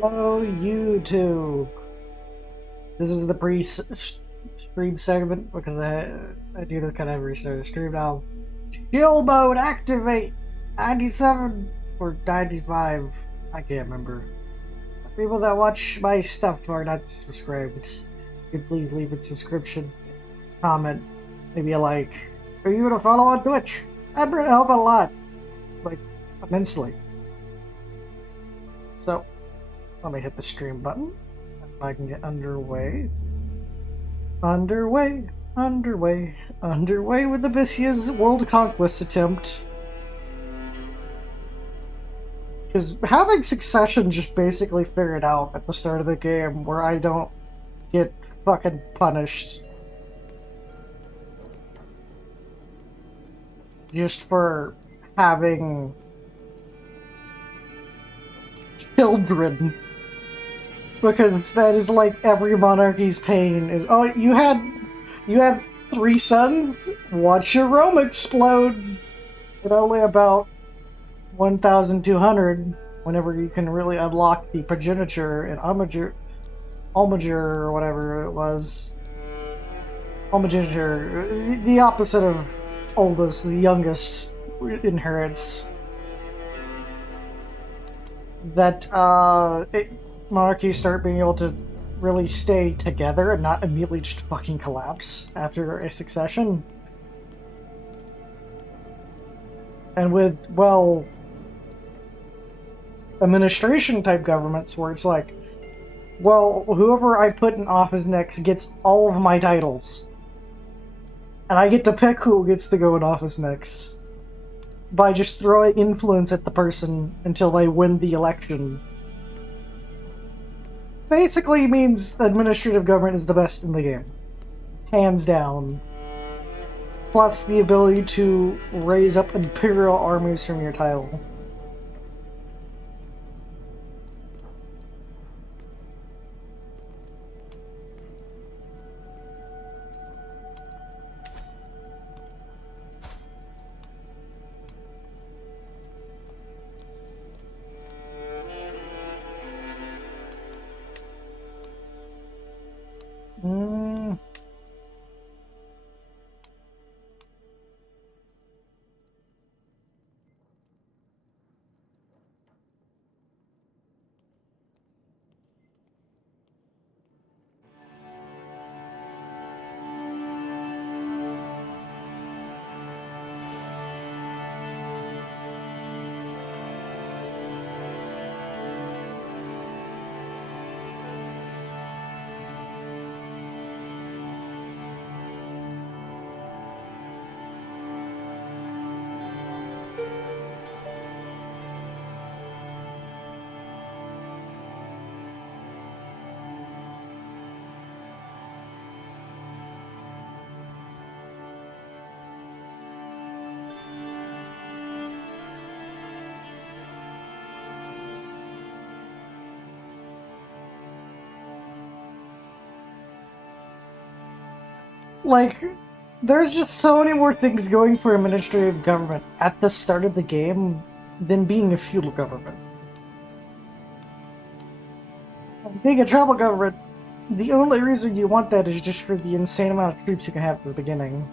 Hello, YouTube. This is the pre-stream segment because I do this kind of every start of stream now. Shield mode activate 97 or 95. I can't remember. People that watch my stuff are not subscribed. You could please leave a subscription, comment, maybe a like, or even a follow on Twitch. That'd really help a lot, like immensely. So let me hit the stream button. If I can get underway. Underway with Abyssio's world conquest attempt. Because having Succession just basically figured out at the start of the game where I don't get fucking punished just for having children. Because that is like every monarchy's pain is, oh, you had 3 sons? Watch your Rome explode at only about 1,200 whenever you can really unlock the progeniture in Almager or whatever it was. Almageniture, the opposite of oldest, the youngest inherits. That monarchies start being able to really stay together and not immediately just fucking collapse after a succession. And with, well, administration type governments where it's like, well, whoever I put in office next gets all of my titles. And I get to pick who gets to go in office next by just throwing influence at the person until they win the election. Basically means administrative government is the best in the game. Hands down. Plus the ability to raise up imperial armies from your title. Like, there's just so many more things going for administrative government at the start of the game than being a feudal government. Being a tribal government, the only reason you want that is just for the insane amount of troops you can have at the beginning.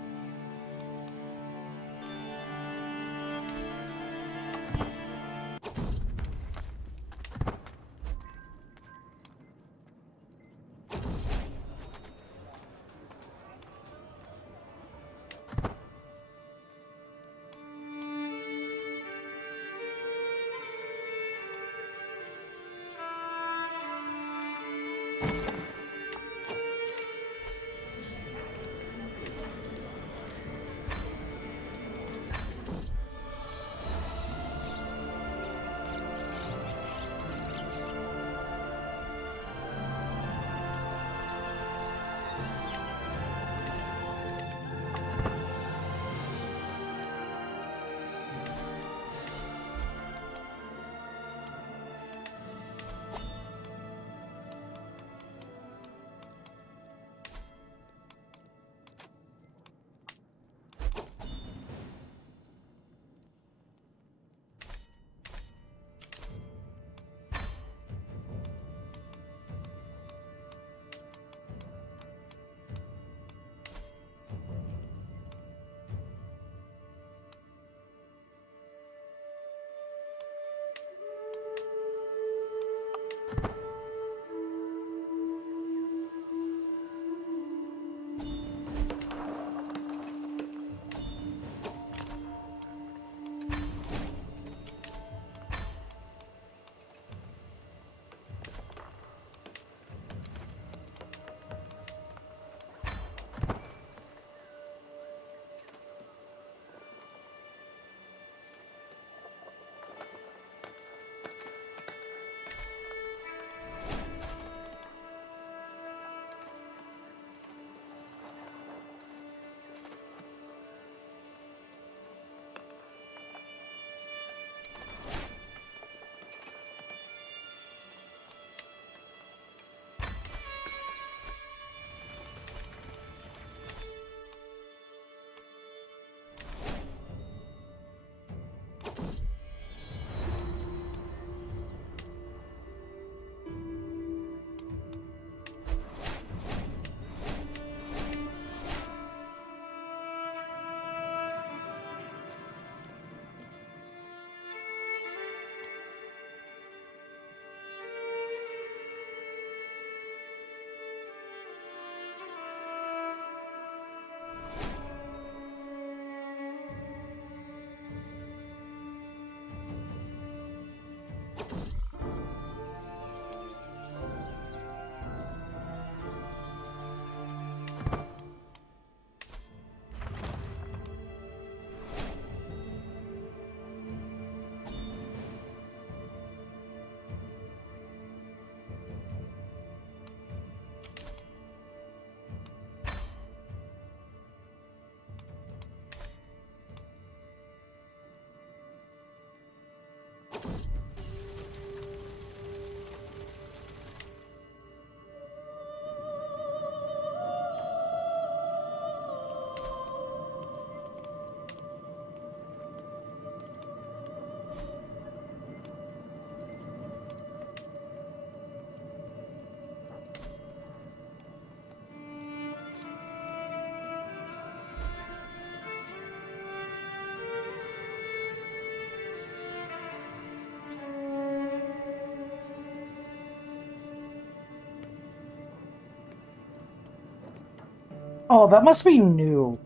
Oh, that must be new.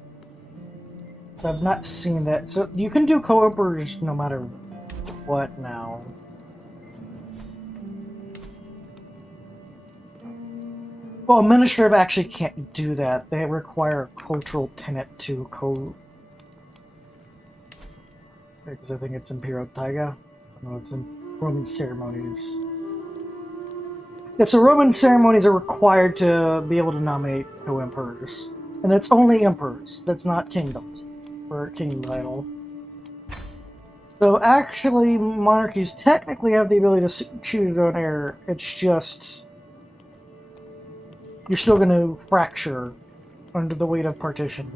So I've not seen that. So you can do co-emperors no matter what now. Well, administrative actually can't do that. They require a cultural tenet to because I think it's Imperial Taiga. No, it's in Roman ceremonies. Yeah, so Roman ceremonies are required to be able to nominate co-emperors. And that's only emperors. That's not kingdoms. For a king title. So actually, monarchies technically have the ability to choose their own heir. It's just... you're still going to fracture under the weight of partition.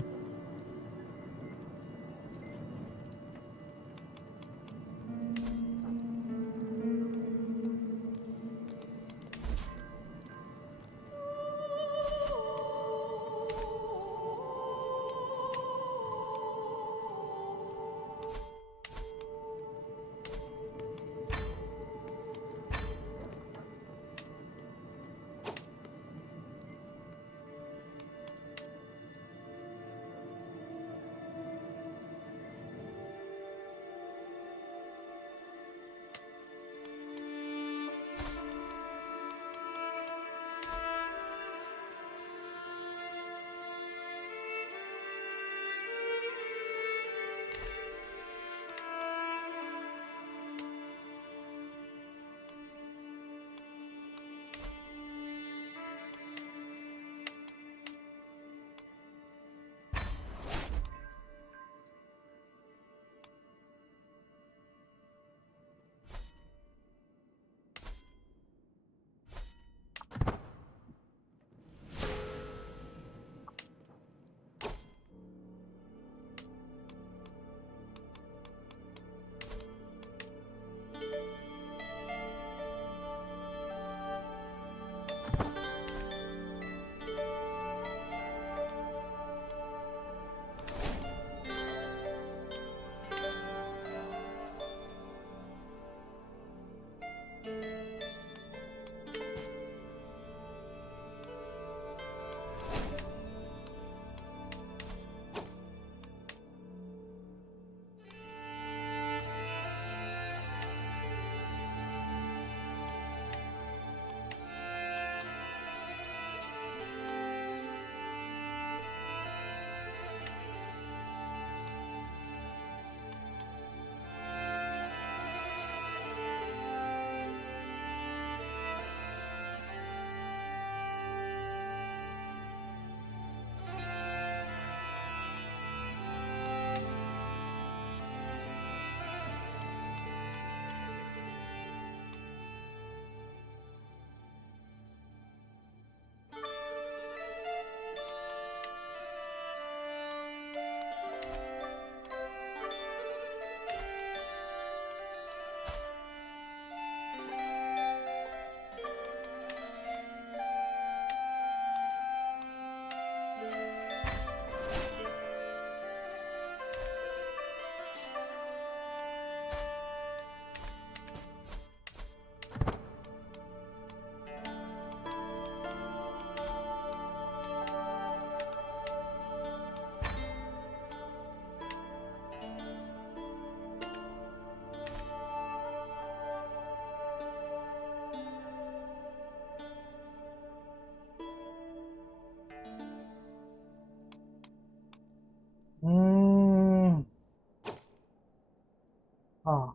Oh.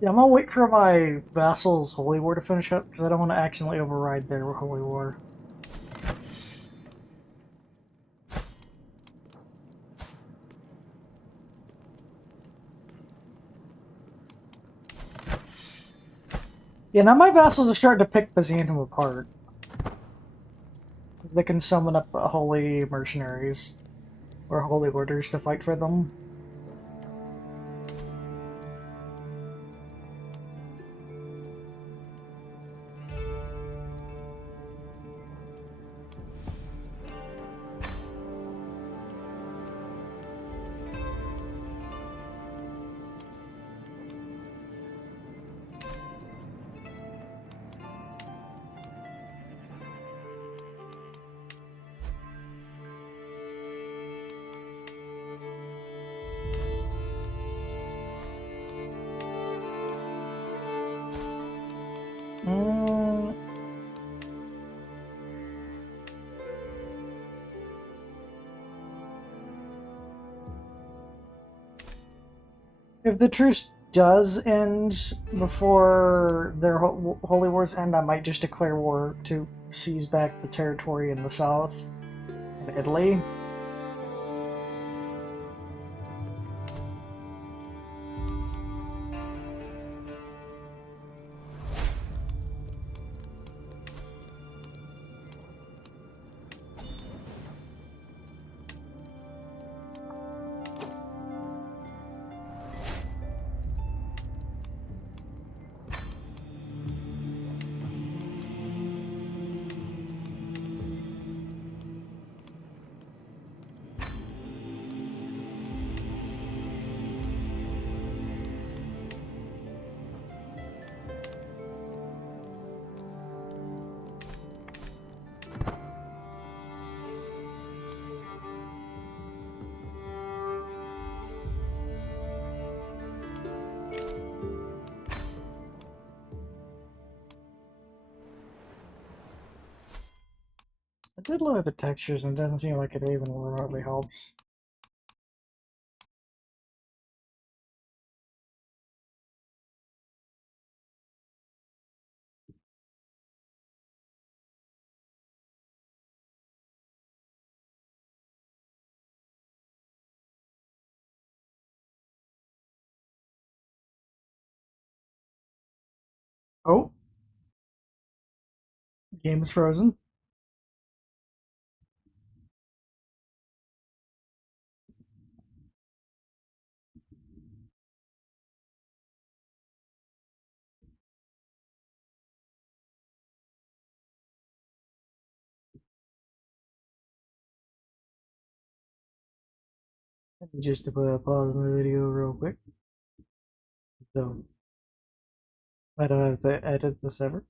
Yeah, I'm gonna wait for my vassal's holy war to finish up because I don't want to accidentally override their holy war. Yeah, now my vassals are starting to pick Byzantium apart. They can summon up holy mercenaries or holy orders to fight for them. If the truce does end before their holy wars end, I might just declare war to seize back the territory in the south in Italy. I did look at the textures and it doesn't seem like it even remotely helps. Oh, the game is frozen. Just to put a pause in the video real quick. So I don't have to edit this ever.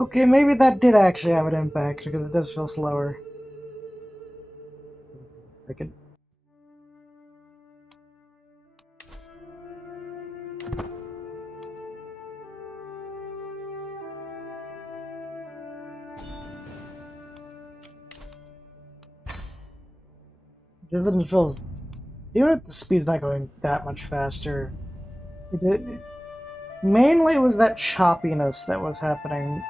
Okay, maybe that did actually have an impact because it does feel slower. Second. It just didn't feel. Even if the speed's not going that much faster, it did. Mainly it was that choppiness that was happening.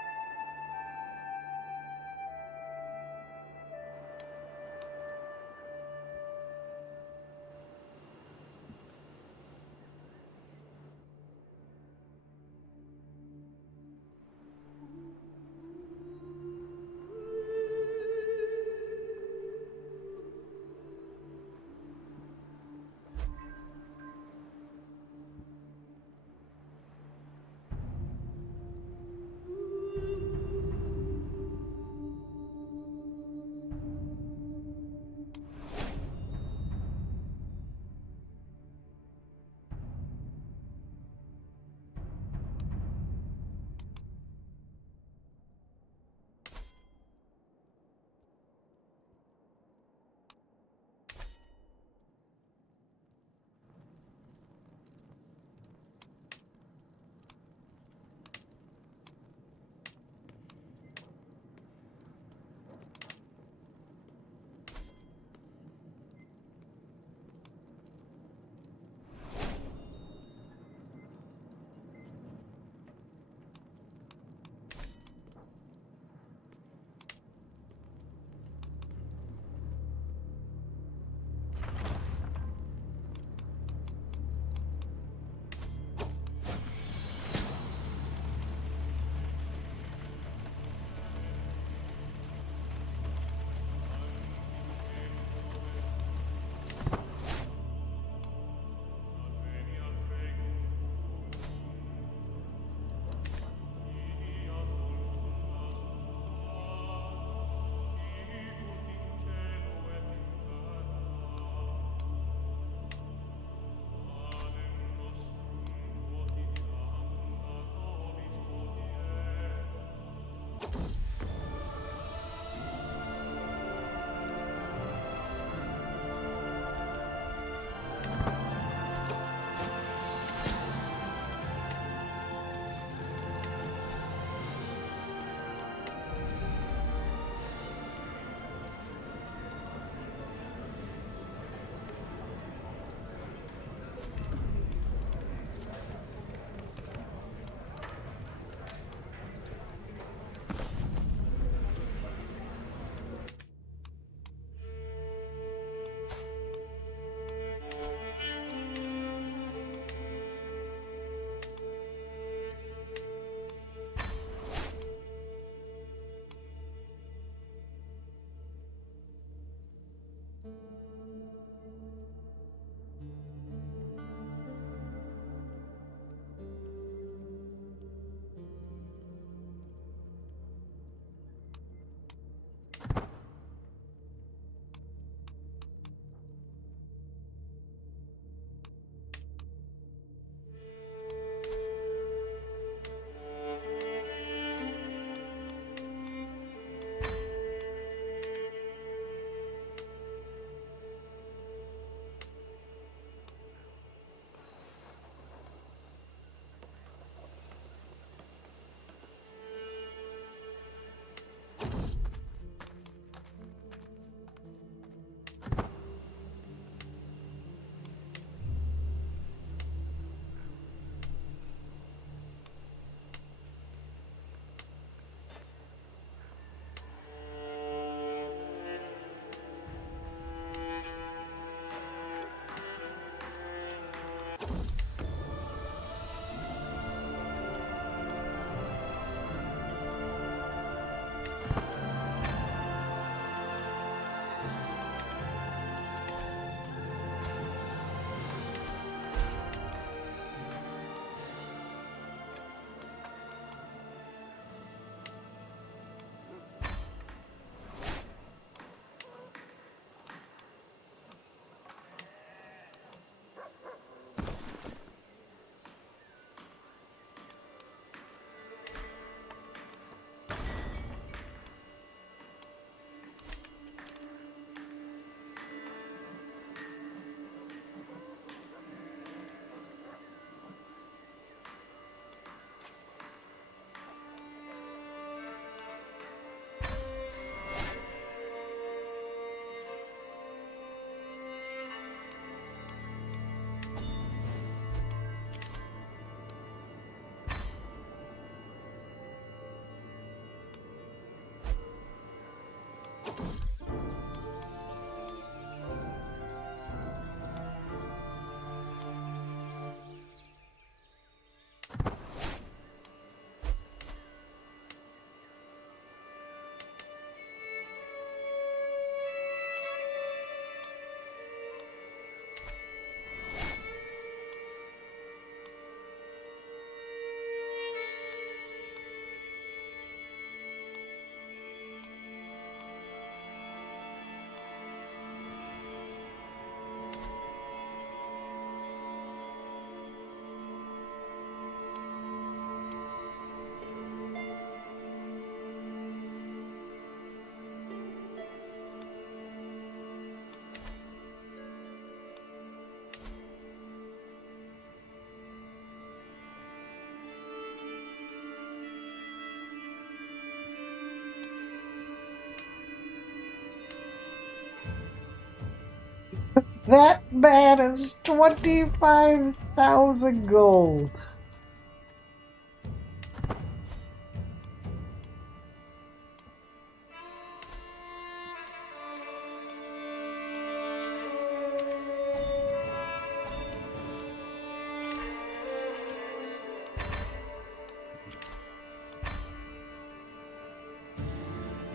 That man is 25,000 gold.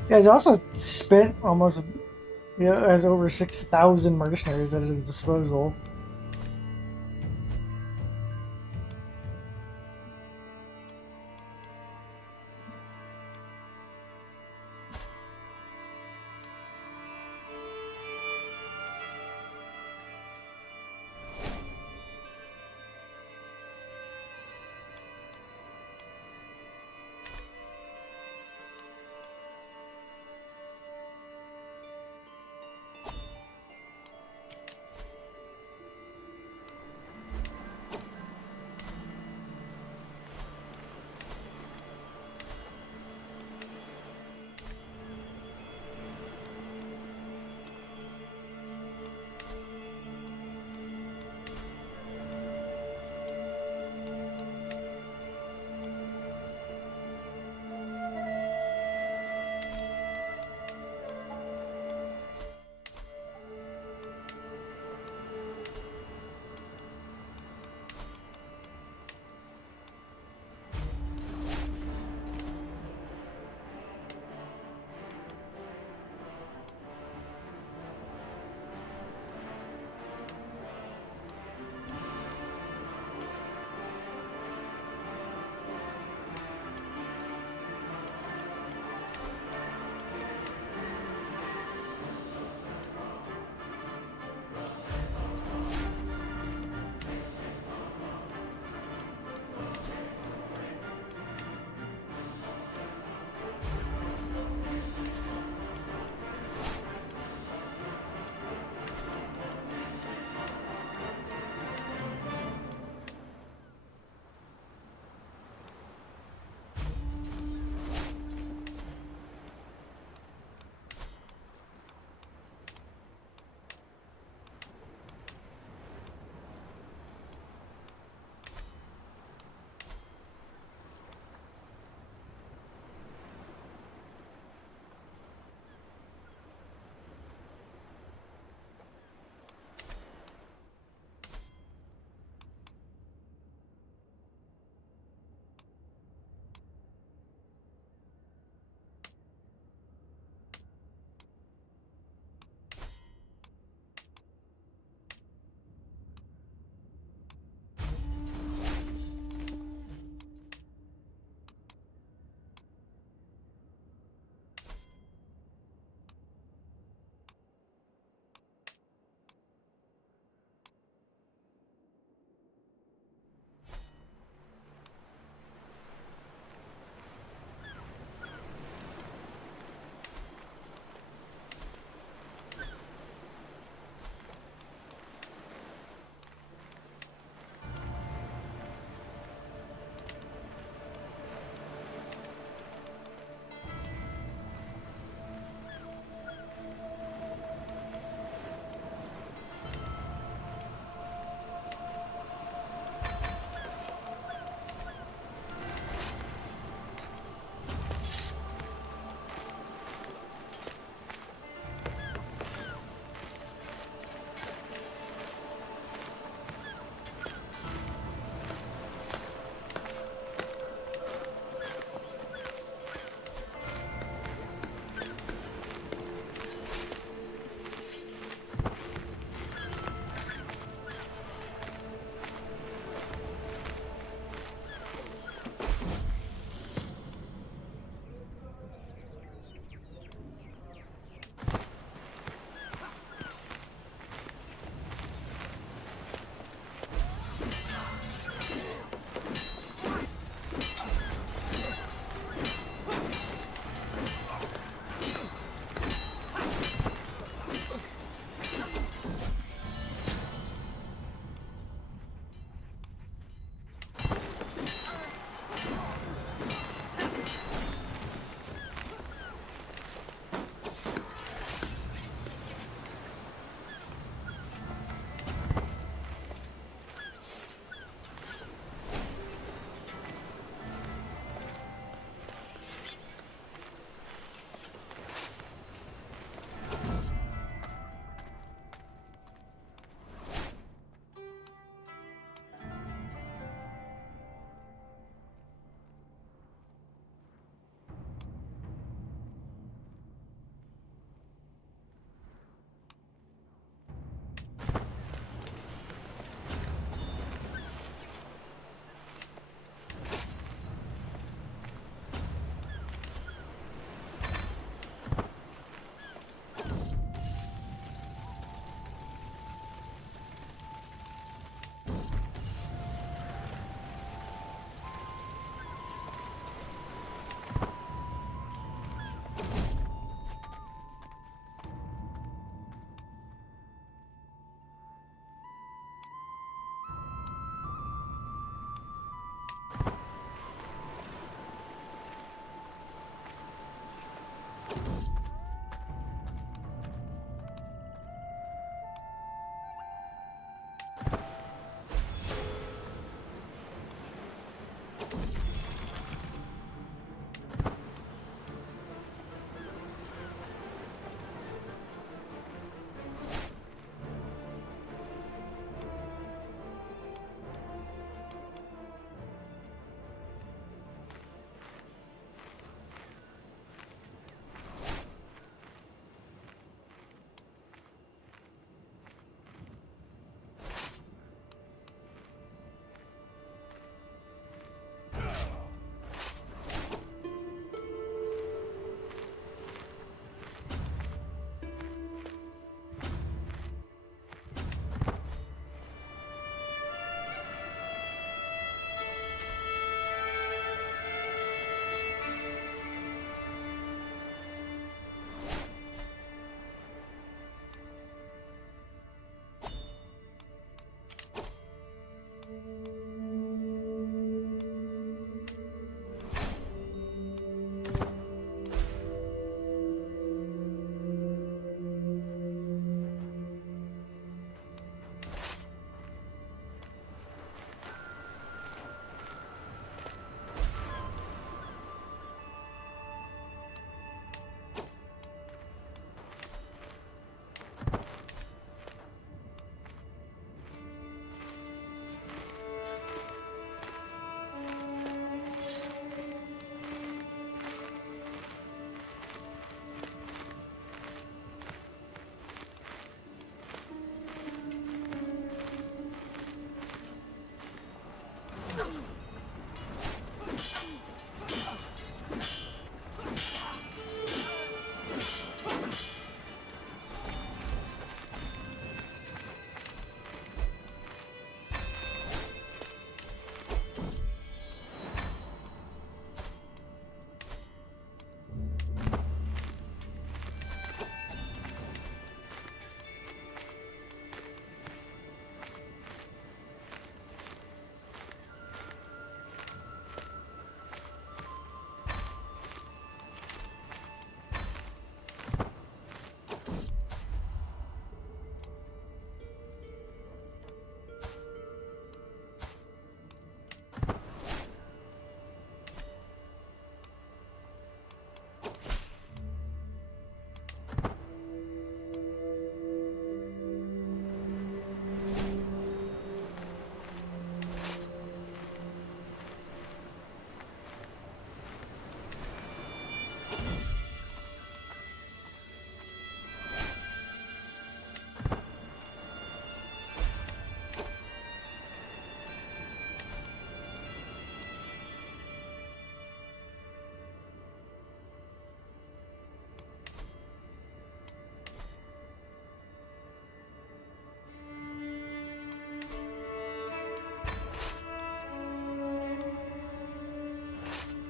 Yeah, he's also spent almost, has over 6,000 mercenaries at his disposal.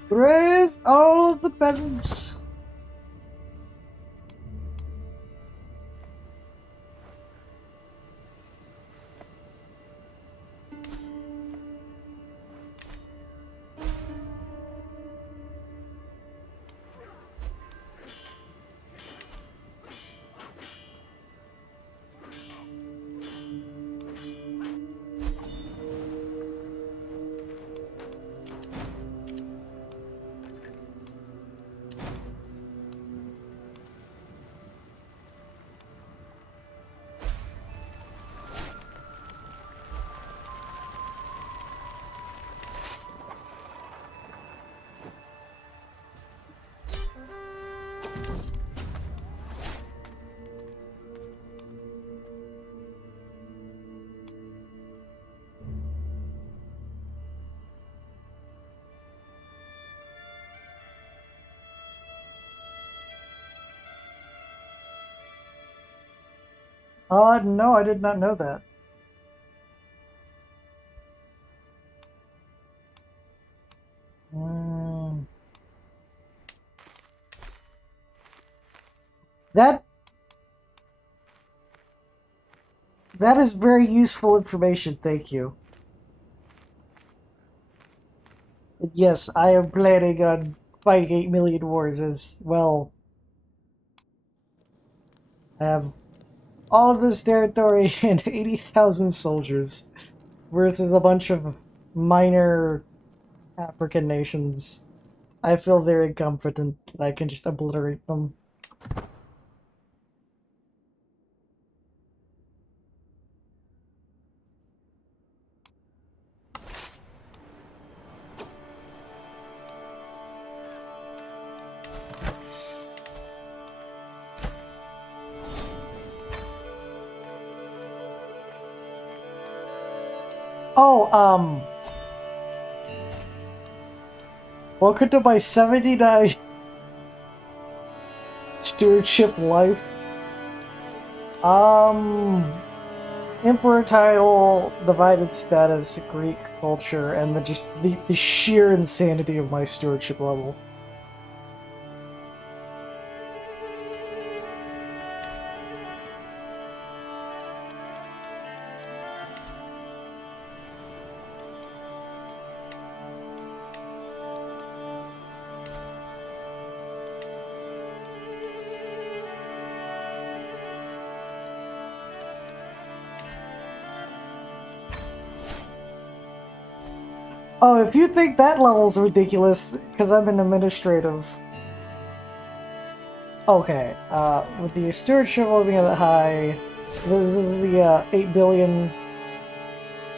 Raise all the peasants! No, I did not know that. That that is very useful information, thank you. Yes, I am planning on fighting 8 million wars as well. I have all of this territory and 80,000 soldiers versus a bunch of minor African nations. I feel very confident that I can just obliterate them. Oh, welcome to my 79 stewardship life. Emperor title, divided status, Greek culture, and the sheer insanity of my stewardship level. Oh, if you think that level's ridiculous, because I'm an administrative. Okay, with the stewardship level being that high, this is the 8 billion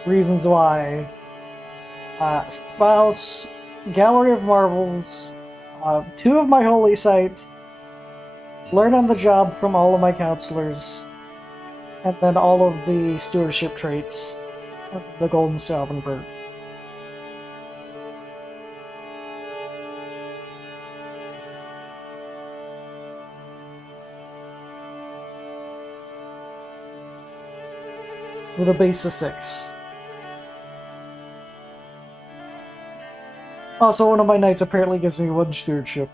reasons why. Spouse, Gallery of Marvels, 2 of my holy sites, learn on the job from all of my counselors, and then all of the stewardship traits of the Golden Staubenberg. With a base of 6. Also, one of my knights apparently gives me 1 stewardship.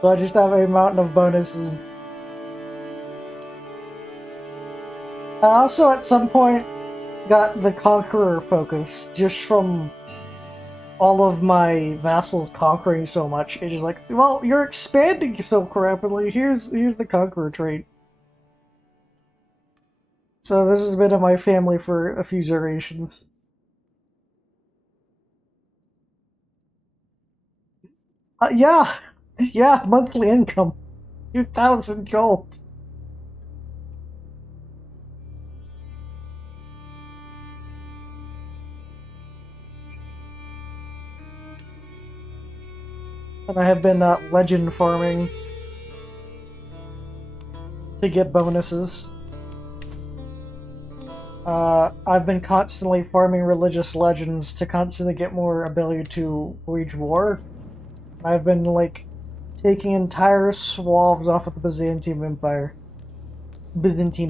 So I just have a mountain of bonuses. I also, at some point, got the Conqueror focus, just from all of my vassals conquering so much. It's just like, well, you're expanding so rapidly. Here's the Conqueror trait. So this has been in my family for a few generations. Yeah, monthly income, 2,000 gold. And I have been legend farming to get bonuses. I've been constantly farming religious legends to constantly get more ability to wage war. I've been, like, taking entire swaths off of the Byzantine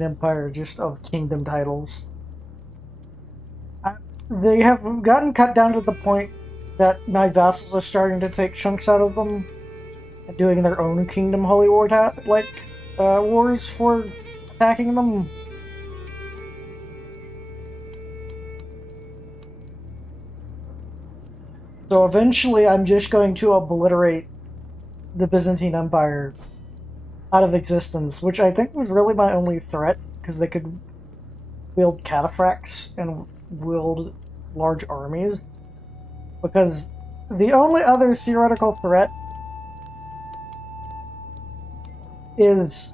Empire just of kingdom titles. they have gotten cut down to the point that my vassals are starting to take chunks out of them and doing their own Kingdom Holy War wars for attacking them. So eventually I'm just going to obliterate the Byzantine Empire out of existence, which I think was really my only threat, because they could wield cataphracts and wield large armies. Because the only other theoretical threat is,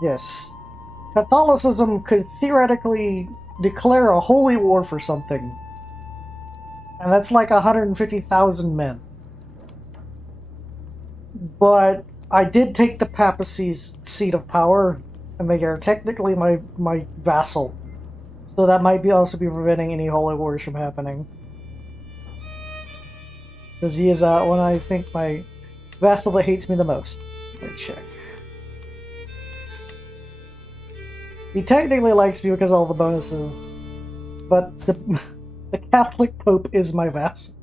yes. Catholicism could theoretically declare a holy war for something. And that's like 150,000 men. But I did take the papacy's seat of power, and they are technically my vassal. So that might also be preventing any holy wars from happening. Because he is one, I think, my vassal that hates me the most. Let me check. He technically likes me because of all the bonuses, but the Catholic Pope is my vassal.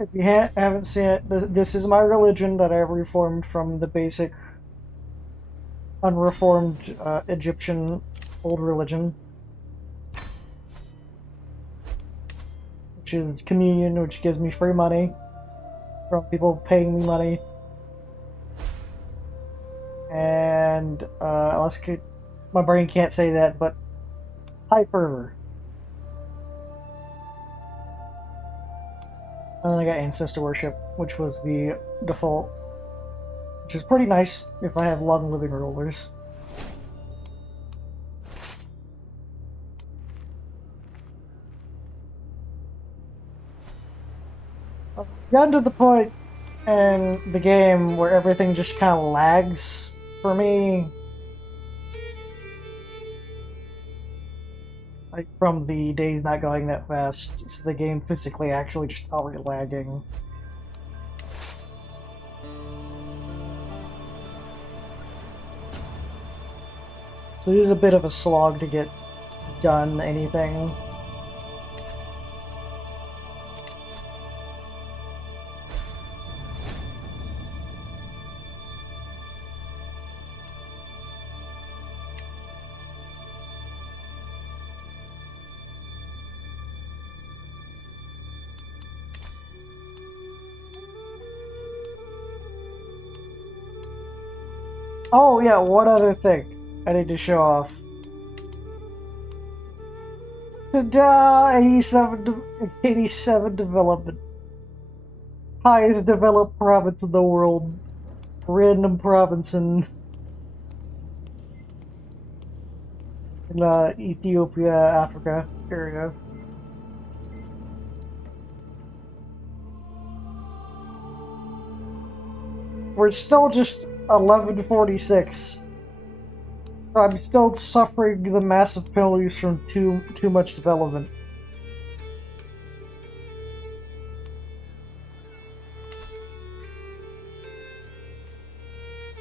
If you haven't seen it, this is my religion that I reformed from the basic unreformed Egyptian old religion, which is communion, which gives me free money from people paying me money, and my brain can't say that, but high fervor. And then I got ancestor worship, which was the default, which is pretty nice if I have long living rulers. I've gotten to the point in the game where everything just kind of lags for me. Like, from the days not going that fast, so the game physically actually just already lagging. So it is a bit of a slog to get done anything. Oh yeah, one other thing I need to show off. Ta-da! 87 development. Highest developed province in the world. Random province in Ethiopia, Africa area. We're still just 1146. So I'm still suffering the massive penalties from too much development.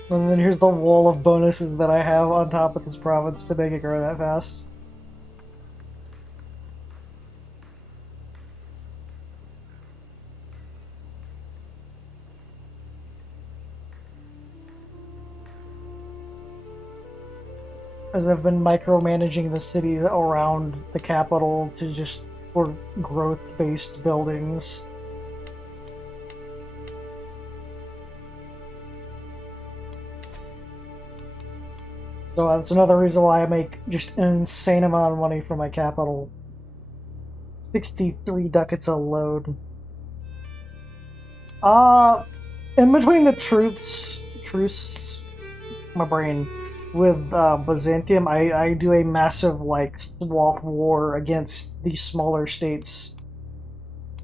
And then here's the wall of bonuses that I have on top of this province to make it grow that fast. As I've been micromanaging the cities around the capital to just for growth-based buildings. So that's another reason why I make just an insane amount of money for my capital. 63 ducats a load. In between the truths, my brain. with Byzantium, I do a massive like swap war against these smaller states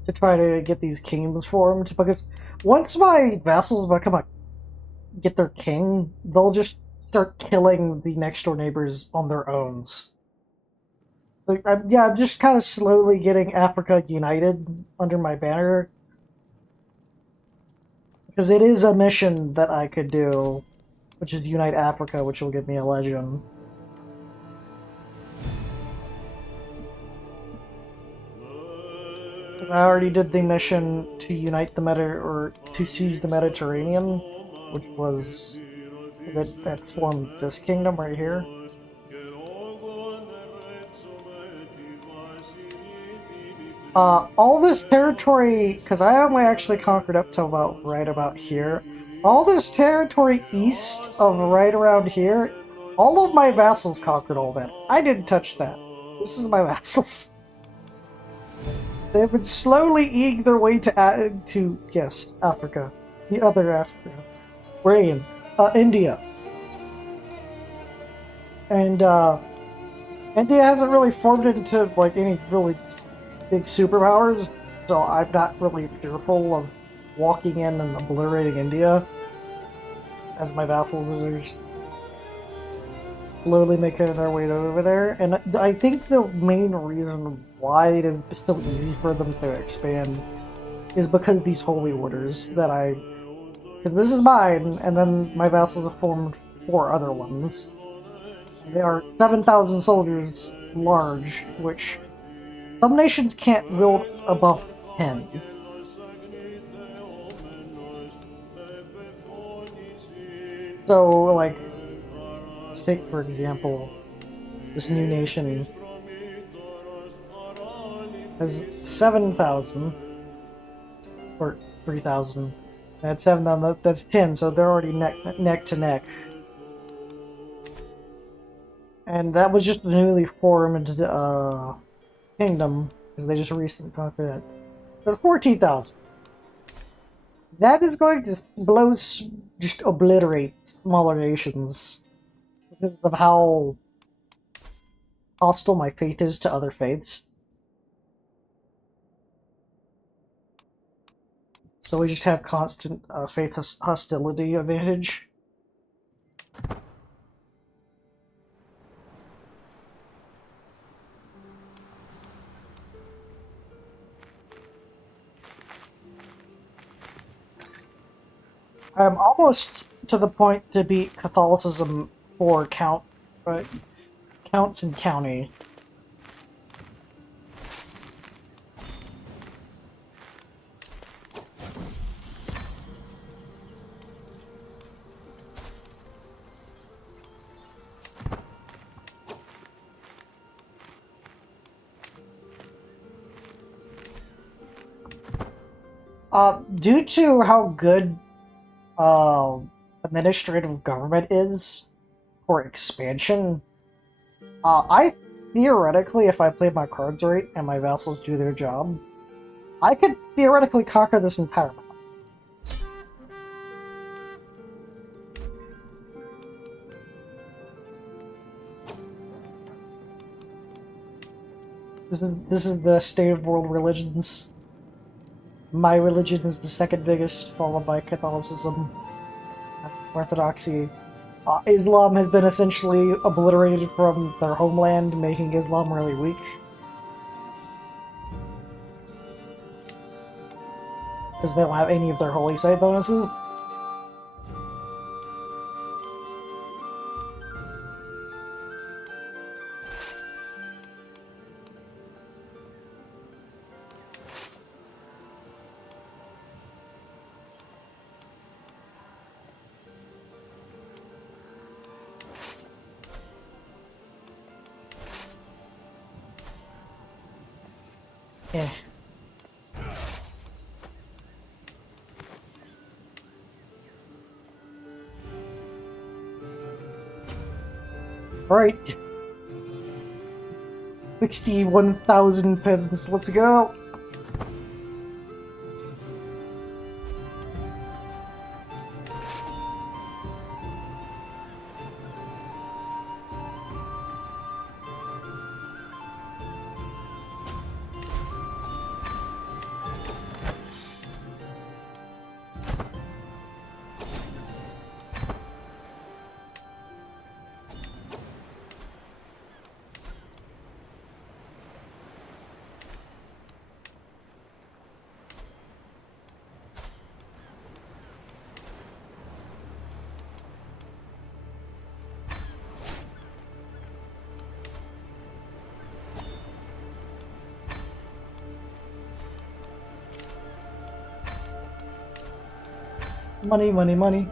to try to get these kingdoms formed. Because once my vassals get their king, they'll just start killing the next door neighbors on their own. So I'm just kind of slowly getting Africa united under my banner because it is a mission that I could do, which is unite Africa, which will give me a legend. Because I already did the mission to unite the or to seize the Mediterranean, which was that formed this kingdom right here. All this territory, because I only actually conquered up to right about here. All this territory east of right around here, all of my vassals conquered all that. I didn't touch that. This is my vassals. They've been slowly eating their way to yes, Africa, the other Africa, Brain, India, and India hasn't really formed into like any really big superpowers, so I'm not really fearful of walking in and obliterating India as my vassals are slowly making their way over there. And I think the main reason why it's so easy for them to expand is because of these holy orders that because this is mine, and then my vassals have formed 4 other ones. They are 7,000 soldiers large, which some nations can't build above 10. So, like, let's take, for example, this new nation has 7,000, or 3,000. That's 7,000, that's 10, so they're already neck to neck. And that was just a newly formed kingdom, because they just recently conquered that. That's 14,000. That is going to just obliterate smaller nations because of how hostile my faith is to other faiths. So we just have constant faith hostility advantage. I'm almost to the point to beat Catholicism for counts in county. Due to how good administrative government is for expansion, I theoretically, if I play my cards right and my vassals do their job, I could theoretically conquer this entire map. This is the state of world religions. My religion is the second biggest, followed by Catholicism, Orthodoxy. Islam has been essentially obliterated from their homeland, making Islam really weak. Because they don't have any of their holy site bonuses. Yeah. Alright. 61,000 peasants, let's go! Money, money, money.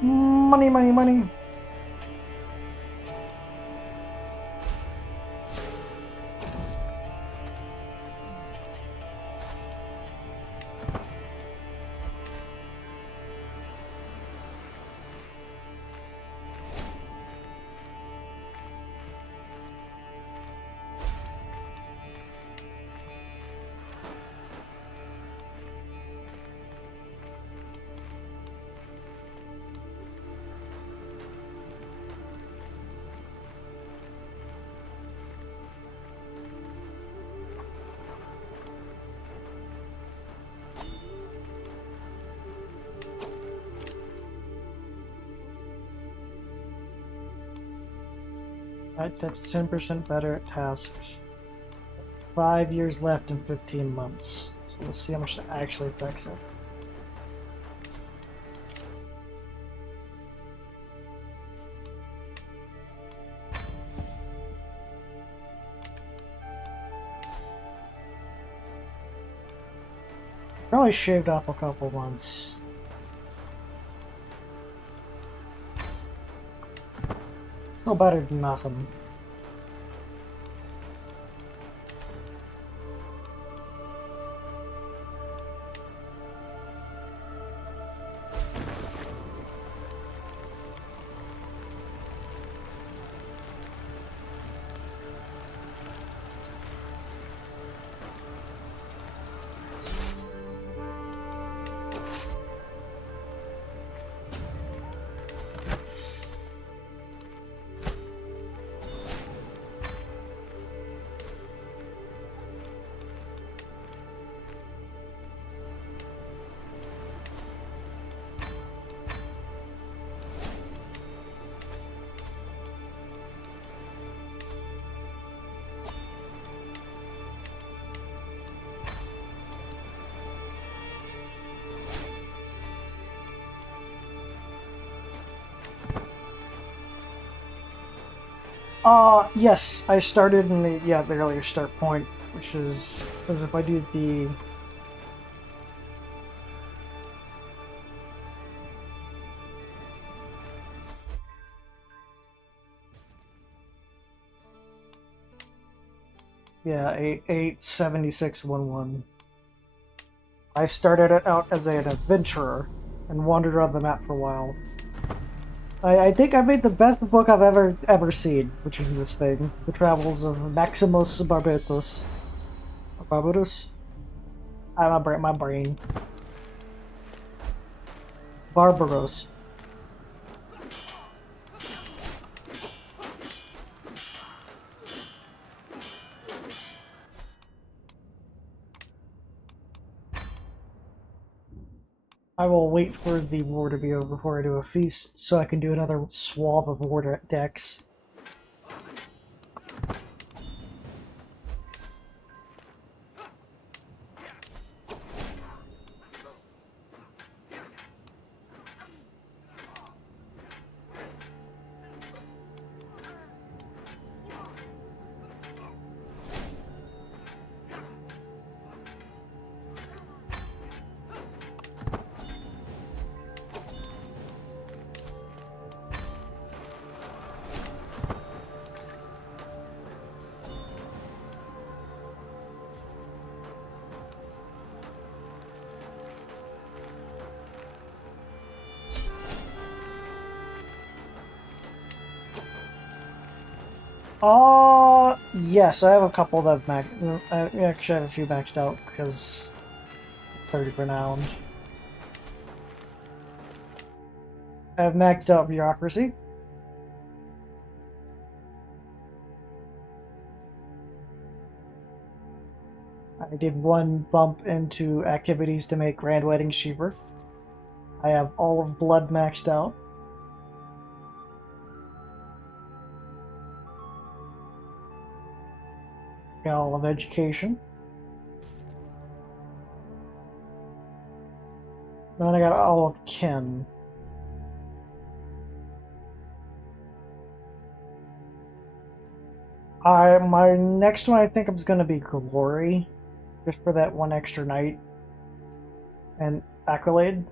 Money, money, money. That's 10% better at tasks. 5 years left in 15 months. So let's see how much that actually affects it. Probably shaved off a couple months. Still better than nothing. Yes, I started in the earlier start point, which is as if I do the yeah 87611. I started it out as an adventurer and wandered around the map for a while. I think I made the best book I've ever seen, which is this thing, The Travels of Maximus Barbatus. Barbatus? My brain. Barbaros. I will wait for the war to be over before I do a feast, so I can do another swab of war decks. Yes, I have a couple that have I actually have a few maxed out because 30 renowned. I have maxed out bureaucracy. I did one bump into activities to make grand weddings cheaper. I have all of blood maxed out. Got all of education. Then I got all of Ken. My next one I think is gonna be Glory, just for that one extra night, and Accolade.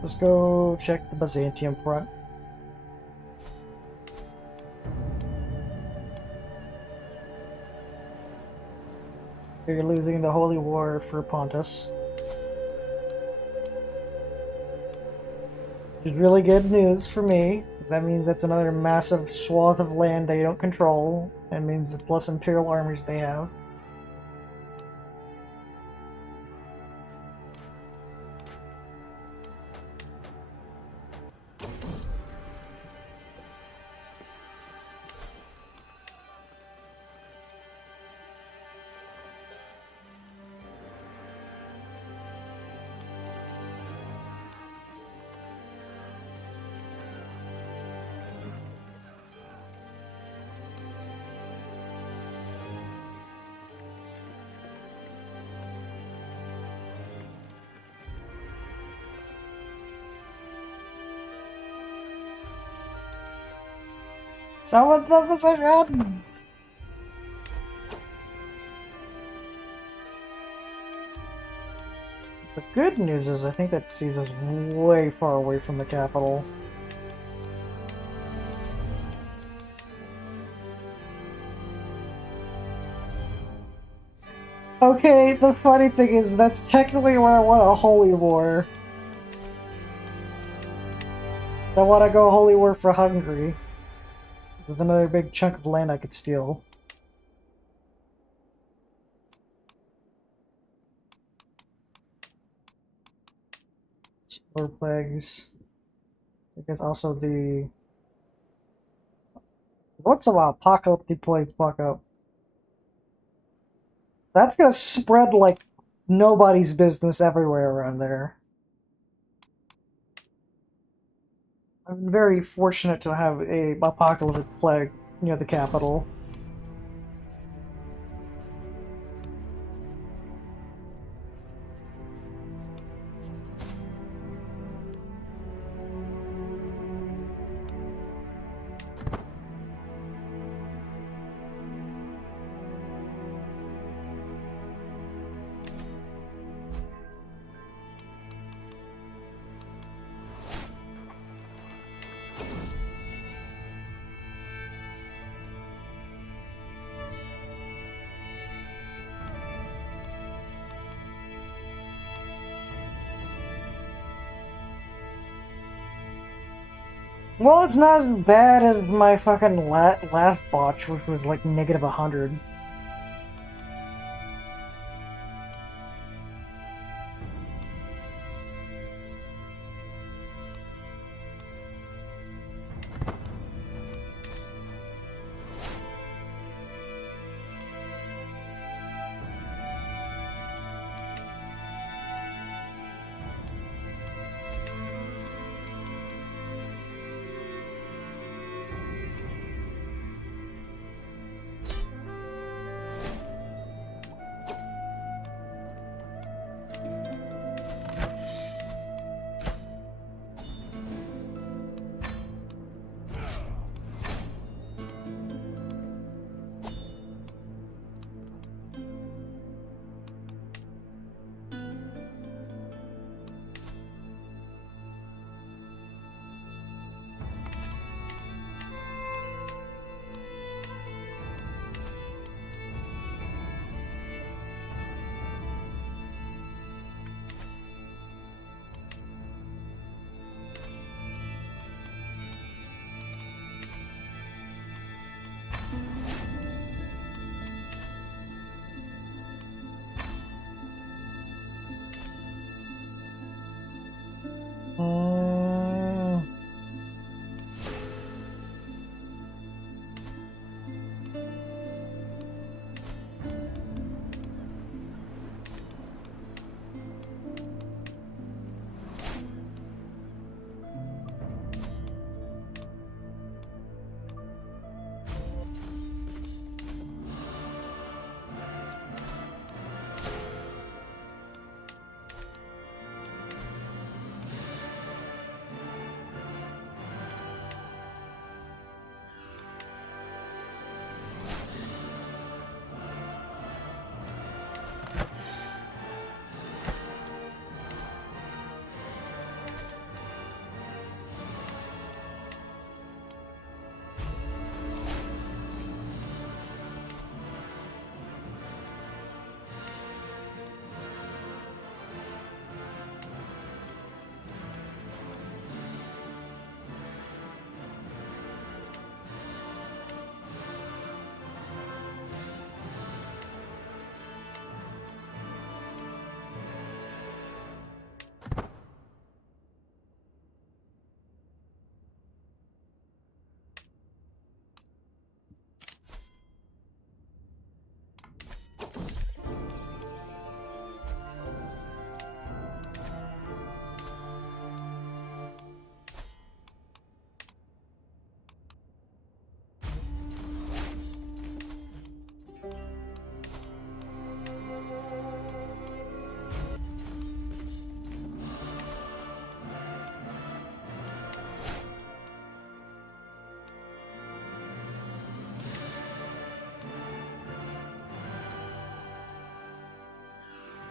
Let's go check the Byzantium front. You're losing the Holy War for Pontus. Which is really good news for me, because that means that's another massive swath of land they don't control, and means the plus Imperial armies they have. Someone the position! The good news is I think that sees us way far away from the capital. Okay, the funny thing is that's technically where I want a holy war. I want to go holy war for Hungary. With another big chunk of land I could steal. Spore plagues. I guess also the... Once in a while, apocalyptic plagues pop up. That's gonna spread like nobody's business everywhere around there. I'm very fortunate to have a apocalyptic plague near the capital. Well, it's not as bad as my fucking last botch, which was like negative 100.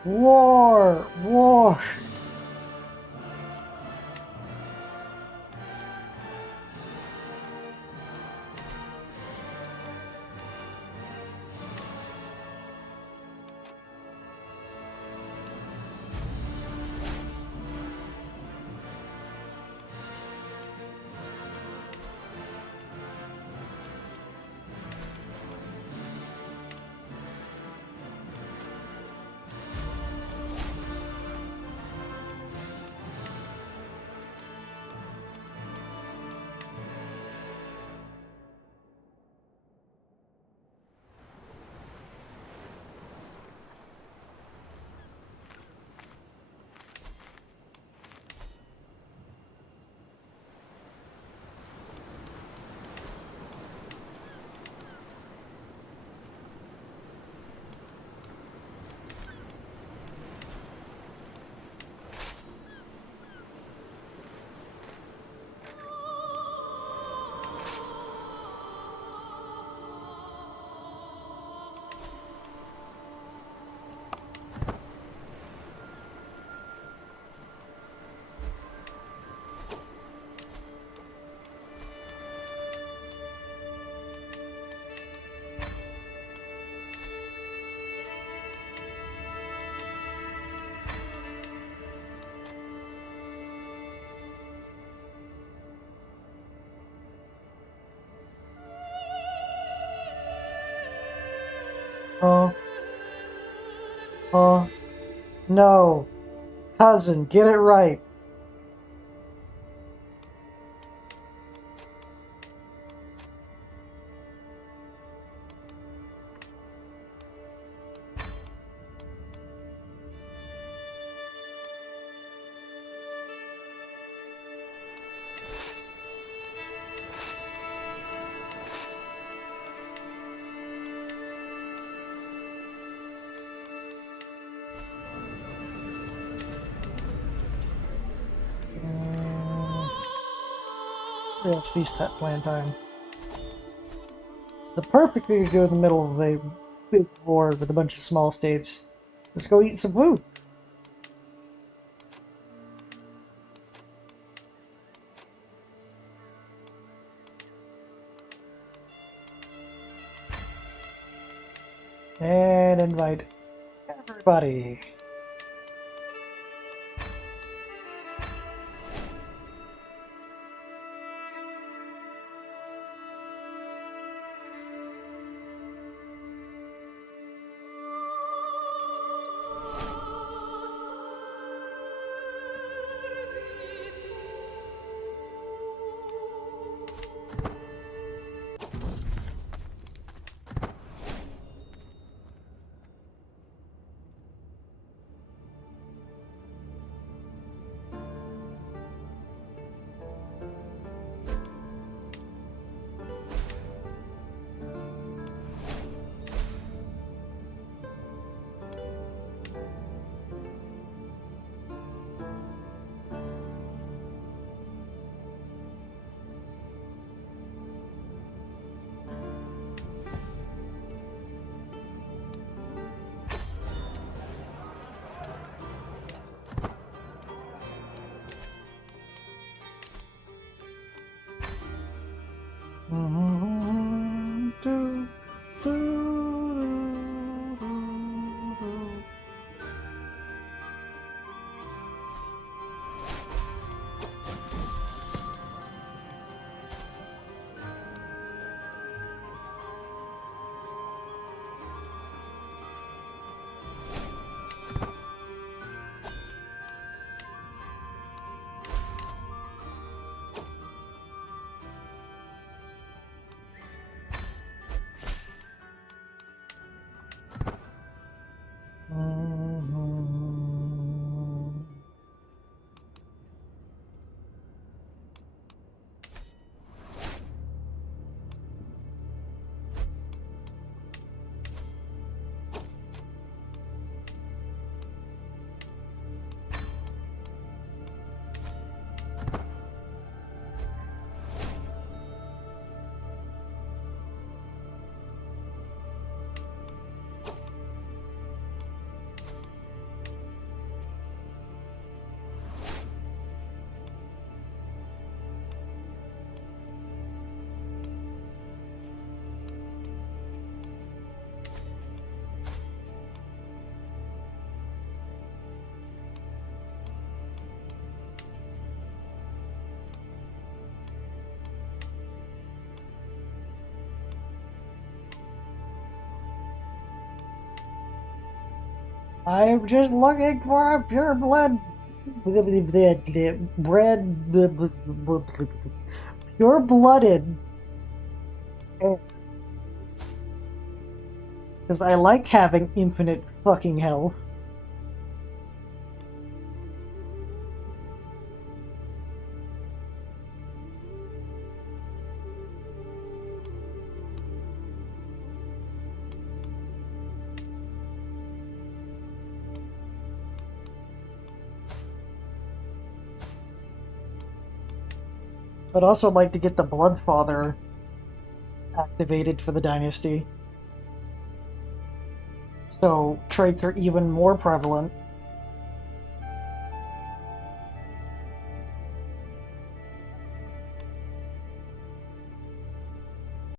War! War! Oh, oh, no. Cousin, get it right. Yeah, it's feast plan time. The perfect thing to do in the middle of a big war with a bunch of small states. Let's go eat some food. And invite everybody. Do, do, do, do. I'm just looking for a pure blood. Pure blooded. Because I like having infinite fucking health. I'd also like to get the Bloodfather activated for the Dynasty. So traits are even more prevalent.